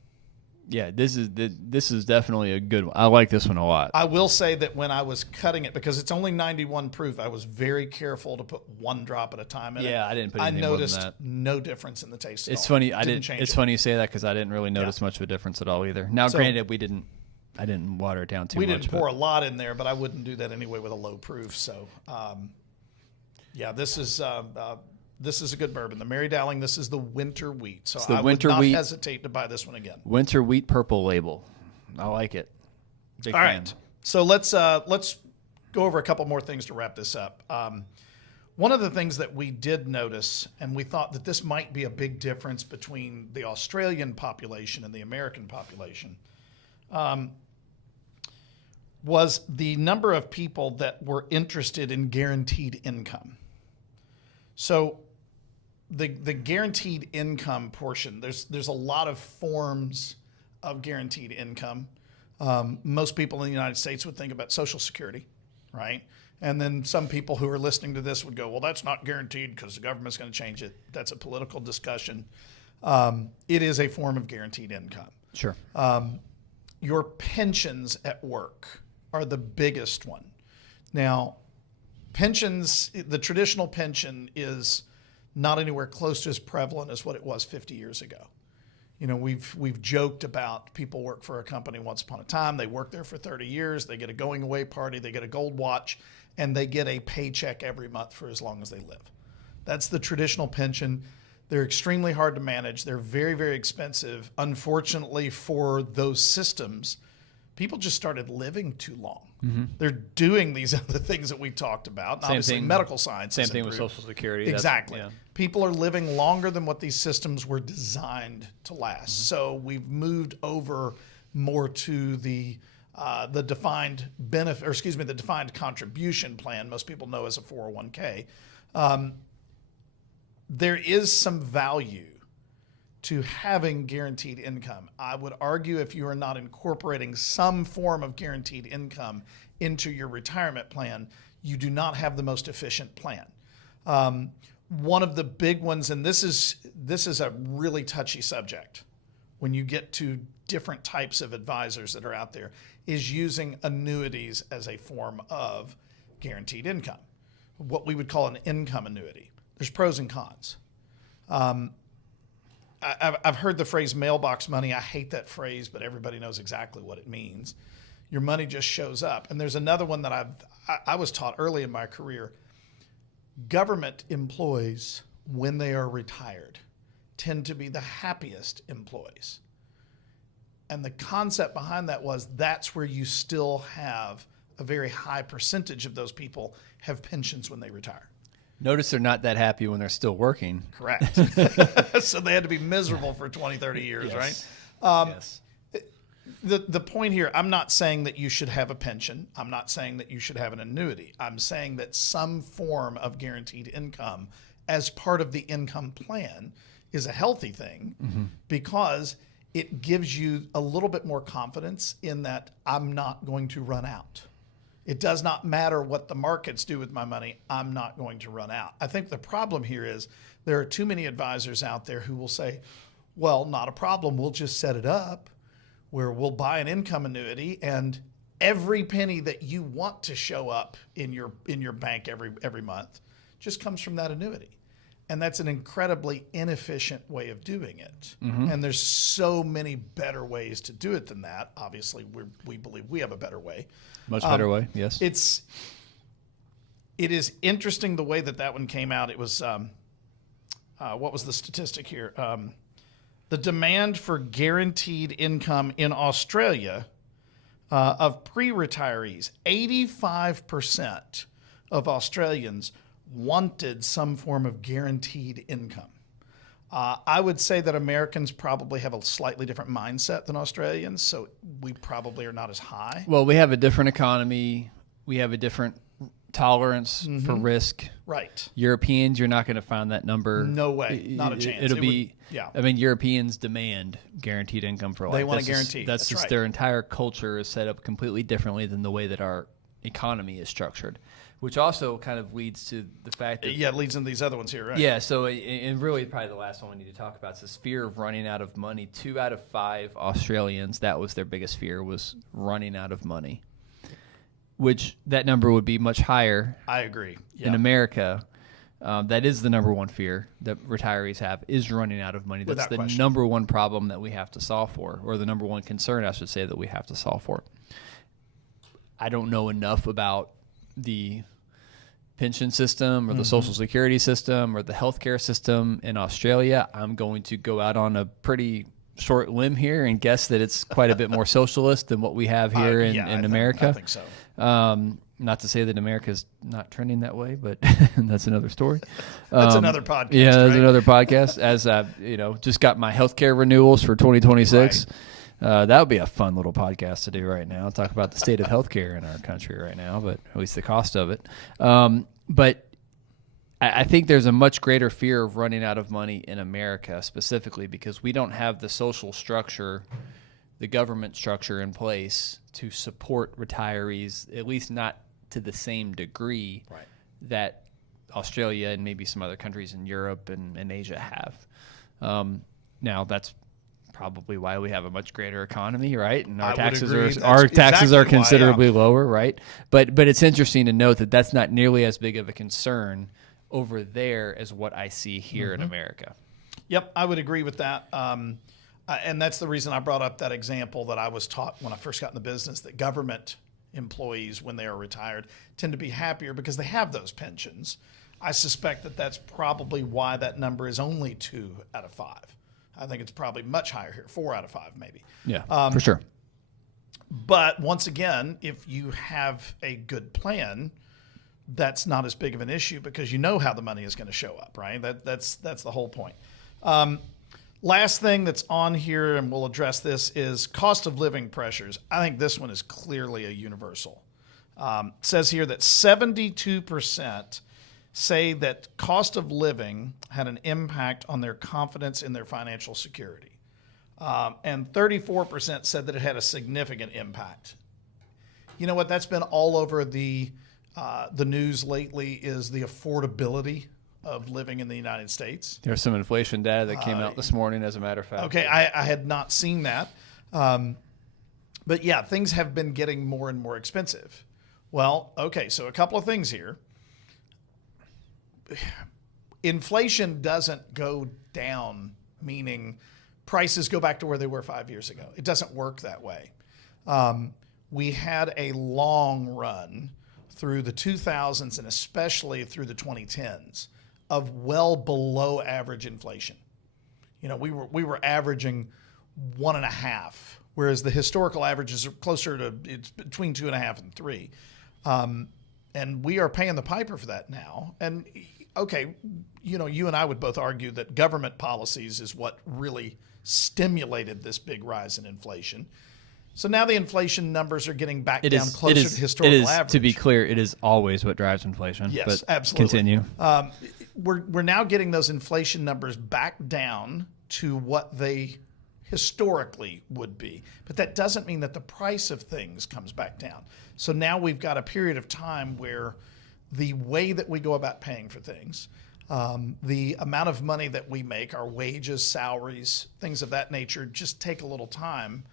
Yeah, this is definitely a good one. I like this one a lot. I will say that when I was cutting it, because it's only 91 proof, I was very careful to put one drop at a time in it. Yeah, I didn't put anything more than that. I noticed no difference in the taste at all. It's funny. It's funny you say that because I didn't really notice much of a difference at all either. Now, granted, I didn't water it down too much. We didn't pour a lot in there, but I wouldn't do that anyway with a low proof. So, this is a good bourbon. The Mary Dowling, this is the winter wheat. So I would not hesitate to buy this one again. Winter wheat purple label. I like it. Big fan. Right. So let's go over a couple more things to wrap this up. One of the things that we did notice, and we thought that this might be a big difference between the Australian population and the American population, was the number of people that were interested in guaranteed income. So the guaranteed income portion, there's a lot of forms of guaranteed income. Most people in the United States would think about Social Security, right? And then some people who are listening to this would go, well, that's not guaranteed because the government's going to change it. That's a political discussion. It is a form of guaranteed income. Sure. your pensions at work are the biggest one. Now, pensions, the traditional pension is not anywhere close to as prevalent as what it was 50 years ago. You know, we've joked about people work for a company once upon a time. They work there for 30 years. They get a going away party. They get a gold watch, and they get a paycheck every month for as long as they live. That's the traditional pension. They're extremely hard to manage. They're very, very expensive. Unfortunately for those systems, people just started living too long. Mm-hmm. They're doing these other things that we talked about. Obviously, medical science. Same thing with Social Security. Exactly. People are living longer than what these systems were designed to last. Mm-hmm. So we've moved over more to the defined benefit, or excuse me, the defined contribution plan. Most people know as a 401k. There is some value to having guaranteed income. I would argue if you are not incorporating some form of guaranteed income into your retirement plan, you do not have the most efficient plan. One of the big ones, and this is a really touchy subject when you get to different types of advisors that are out there, is using annuities as a form of guaranteed income, what we would call an income annuity. There's pros and cons. I've heard the phrase mailbox money. I hate that phrase, but everybody knows exactly what it means. Your money just shows up. And there's another one that I was taught early in my career. Government employees, when they are retired, tend to be the happiest employees. And the concept behind that was that's where you still have a very high percentage of those people have pensions when they retire. Notice they're not that happy when they're still working. Correct. So they had to be miserable for 20, 30 years, yes. Right? Yes. The point here, I'm not saying that you should have a pension. I'm not saying that you should have an annuity. I'm saying that some form of guaranteed income as part of the income plan is a healthy thing because it gives you a little bit more confidence in that I'm not going to run out. It does not matter what the markets do with my money. I'm not going to run out. I think the problem here is there are too many advisors out there who will say, well, not a problem. We'll just set it up where we'll buy an income annuity and every penny that you want to show up in your bank every month just comes from that annuity. And that's an incredibly inefficient way of doing it. Mm-hmm. And there's so many better ways to do it than that. Obviously, we believe we have a better way. Much better way, yes. It is interesting the way that one came out. It was, what was the statistic here? The demand for guaranteed income in Australia of pre-retirees, 85% of Australians wanted some form of guaranteed income. I would say that Americans probably have a slightly different mindset than Australians, so we probably are not as high. Well, we have a different economy. We have a different tolerance for risk. Right. Europeans, you're not going to find that number. No way. Not a chance. I mean, Europeans demand guaranteed income for life. They want a guarantee. That's just right. Their entire culture is set up completely differently than the way that our economy is structured. Which also kind of leads to the fact that... Yeah, it leads into these other ones here, right? Yeah, so, and really probably the last one we need to talk about is this fear of running out of money. 2 out of 5 Australians, that was their biggest fear, was running out of money. Which, that number would be much higher. I agree. Yeah. In America, that is the number one fear that retirees have, is running out of money. That's the number one problem that we have to solve for, or the number one concern, I should say, that we have to solve for. I don't know enough about the pension system or the social security system or the healthcare system in Australia. I'm going to go out on a pretty short limb here and guess that it's quite a bit more socialist than what we have here in America. I think so. Not to say that America's not trending that way, but that's another story. That's another podcast. Yeah, that's right? another podcast. As just got my healthcare renewals for 2026. Right. That would be a fun little podcast to do right now. Talk about the state of healthcare in our country right now, but at least the cost of it. But I think there's a much greater fear of running out of money in America specifically because we don't have the social structure, the government structure in place to support retirees, at least not to the same degree that Australia and maybe some other countries in Europe and Asia have. Now, that's probably why we have a much greater economy, right? And I our would taxes agree. are That's our taxes exactly are why, considerably lower, right? But it's interesting to note that that's not nearly as big of a concern over there as what I see here in America. Yep, I would agree with that. And that's the reason I brought up that example that I was taught when I first got in the business, that government employees, when they are retired, tend to be happier because they have those pensions. I suspect that that's probably why that number is only 2 out of 5. I think it's probably much higher here, 4 out of 5 maybe. Yeah, for sure. But once again, if you have a good plan, that's not as big of an issue because you know how the money is going to show up, right? That's the whole point. Last thing that's on here, and we'll address this, is cost of living pressures. I think this one is clearly a universal. It says here that 72% say that cost of living had an impact on their confidence in their financial security. And 34% said that it had a significant impact. You know what? That's been all over the news lately, is the affordability of living in the United States. There's some inflation data that came out this morning, as a matter of fact. Okay, I had not seen that. But yeah, things have been getting more and more expensive. Well, okay, so a couple of things here. Inflation doesn't go down, meaning prices go back to where they were 5 years ago. It doesn't work that way. We had a long run through the 2000s and especially through the 2010s of well below average inflation. You know, we were averaging 1.5, whereas the historical average is closer to, it's between 2.5 and 3. And we are paying the piper for that now. And okay, you know, you and I would both argue that government policies is what really stimulated this big rise in inflation. So now the inflation numbers are getting back down closer to historical average. To be clear, it is always what drives inflation. Yes, but absolutely. Continue. We're now getting those inflation numbers back down to what they historically would be. But that doesn't mean that the price of things comes back down. So now we've got a period of time where the way that we go about paying for things, the amount of money that we make, our wages, salaries, things of that nature, just take a little time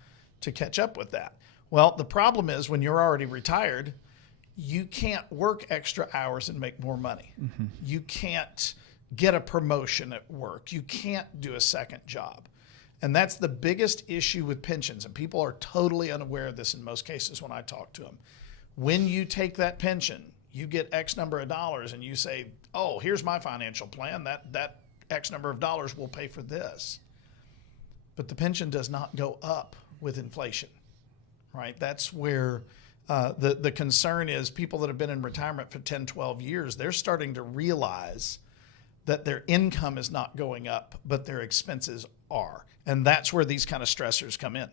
to catch up with that. Well, the problem is when you're already retired, you can't work extra hours and make more money. Mm-hmm. You can't get a promotion at work. You can't do a second job. And that's the biggest issue with pensions. And people are totally unaware of this in most cases when I talk to them. When you take that pension, you get X number of dollars and you say, oh, here's my financial plan. That X number of dollars will pay for this. But the pension does not go up with inflation, right? That's where the concern is. People that have been in retirement for 10, 12 years, they're starting to realize that their income is not going up, but their expenses are. And that's where these kind of stressors come in.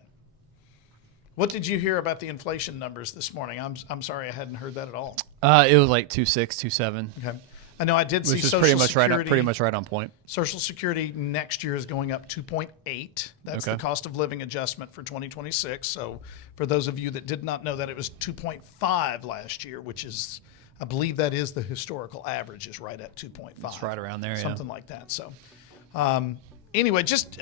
What did you hear about the inflation numbers this morning? I'm sorry, I hadn't heard that at all. It was like 2.6, 2.7. Okay. I know I did see Which is Social Security. pretty much right on point. Social Security next year is going up 2.8. That's the cost of living adjustment for 2026. So for those of you that did not know that, it was 2.5 last year, which is, I believe that is the historical average, is right at 2.5. It's right around there, something like that. So anyway, just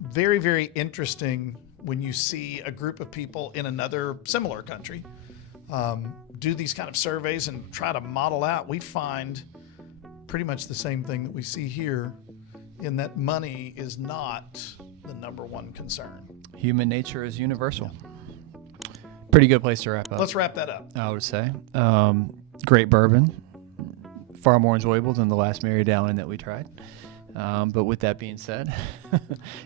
very, very interesting when you see a group of people in another similar country do these kind of surveys and try to model out. We find pretty much the same thing that we see here, in that money is not the number one concern. Human nature is universal. Yeah. Pretty good place to wrap up. Let's wrap that up. I would say. Great bourbon. Far more enjoyable than the last Mary Dallin that we tried. But with that being said,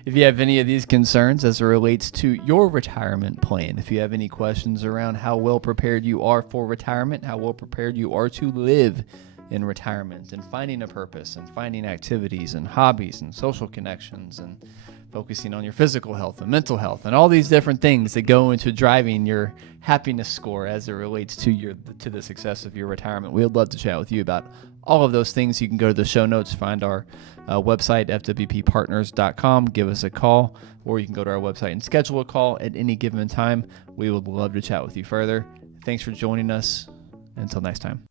if you have any of these concerns as it relates to your retirement plan, if you have any questions around how well prepared you are for retirement, how well prepared you are to live in retirement, and finding a purpose and finding activities and hobbies and social connections and focusing on your physical health and mental health and all these different things that go into driving your happiness score as it relates to the success of your retirement. We would love to chat with you about all of those things. You can go to the show notes, find our website, fwppartners.com, give us a call, or you can go to our website and schedule a call at any given time. We would love to chat with you further. Thanks for joining us. Until next time.